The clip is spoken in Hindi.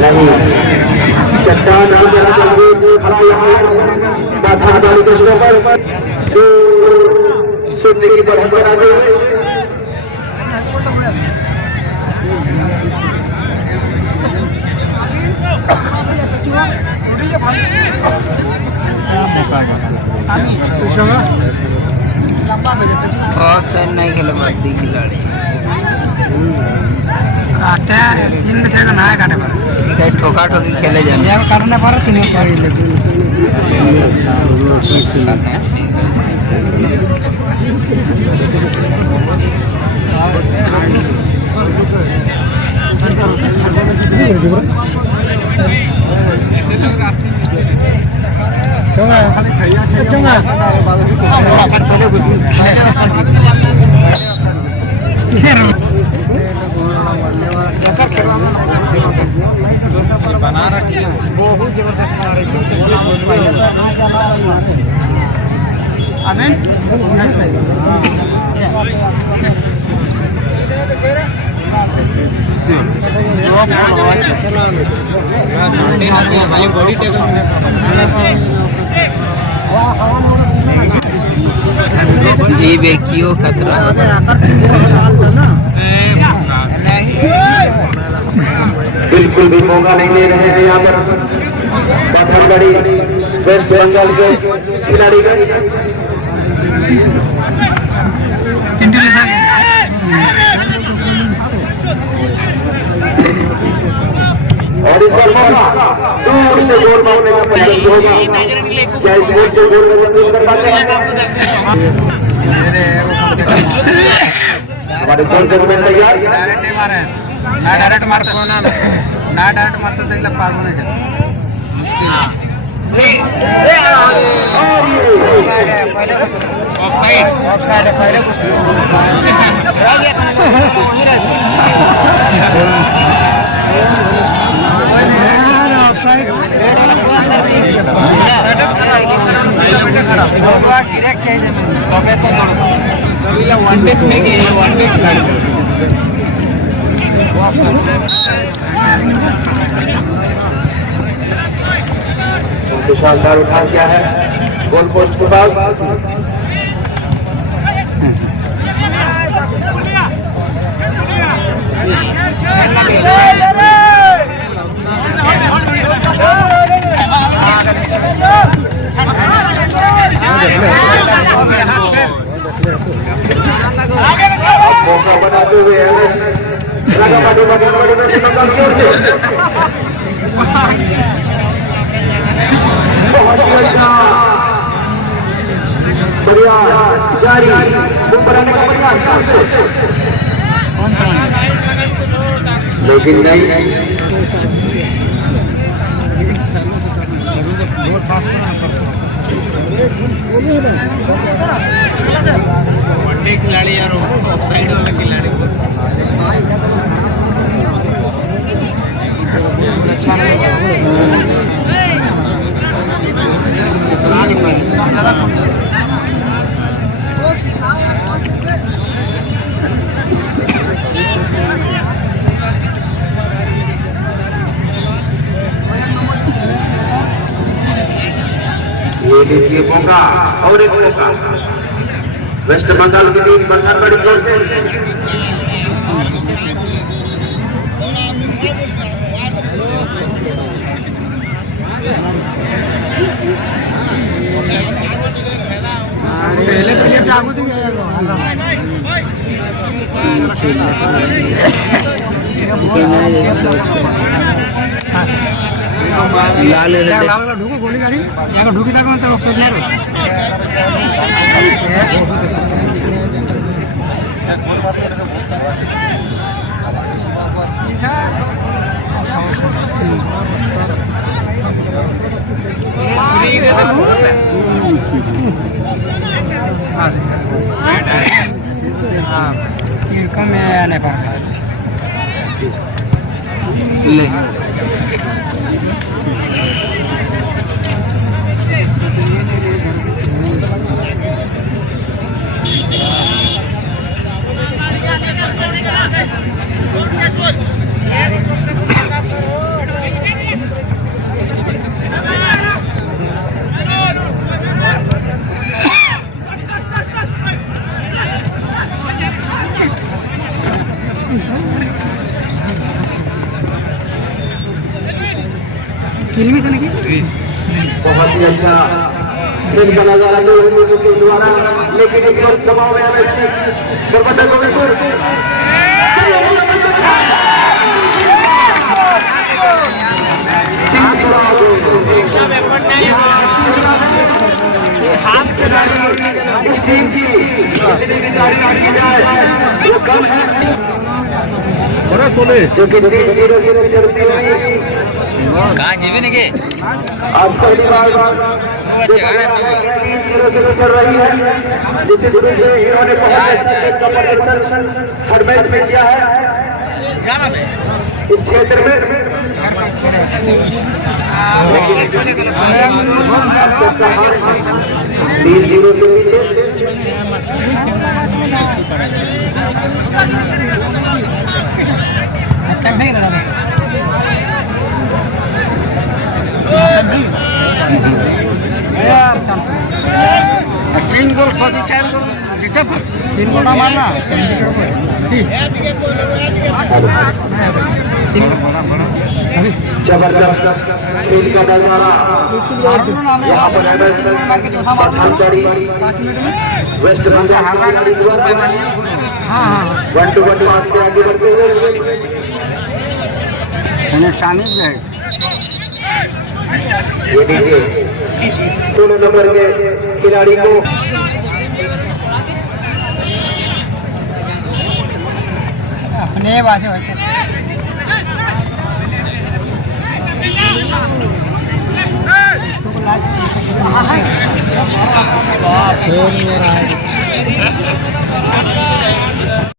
नहीं चट्टान सुनने की परंपरा जो बहुत सही नहीं खेले बद्दी खिलाड़ी काटे तीन बचे का ना काटे पर ठीक है ठोका ठोकी खेले जाने यार करने पर तीन पड़ी लेकिन बना रखी है बहुत जबरदस्त बना रही ये बेकियो खतरा बिल्कुल भी मौका नहीं दे रहे हैं यहाँ पर पत्थरगढ़ी वेस्ट बंगाल के खिलाड़ी का और इस पर मौका दूर से गोल मारने का प्रयास होगा क्या इस गोल को गोल कर पाते हैं हमारे गोल से तैयार ना डायरेक्ट मारतो ना डायरेक्ट मारतो तो इला पार नहीं करता मुश्किल है ऑफसाइड है पहले कुछ शानदार उठा क्या है गोल पोस्ट के बाद मौका बनाते हुए बहुत ही अच्छा बढ़िया जारी बनाने का प्रयास लेकिन नहीं वनडे खिलाड़ी यार ऑफसाइड वाला खिलाड़ी अच्छा ये देखिए मौका और एक मौका वेस्ट बंगाल की टीम पत्थरगढ़ी जोर से पहले प्लेट लागू थी लाल ढूको गोली गाड़ी यहाँ ढूकी था तो ऑफसाइड नहीं कम आने पर ले फिल्मी से नहीं बहुत ही अच्छा खेल का नजारा लोगों के द्वारा, लेकिन एक बार दबाव में हमें प्रबंधक को बिल्कुल इस टीम की जितनी भी तारीफ की जाए वो कम है, जो कि 3-0 चलती हुई कहाँ जीवे नहीं के आज पहली बार 3-0 चल रही है, जिससे शुरू से इन्होंने बहुत अच्छा का प्रदर्शन हर मैच में किया है इस क्षेत्र में। 3-0 से पीछे तीन गोल खोजी 4 गोल जीते 3 गोल मारना जबरदस्त खेल का नजारा यहाँ पर वेस्ट बंगाल 1-1 पास से आगे बढ़ते हुए ये दीजिए 16 नंबर के खिलाड़ी को अपने बाजे होते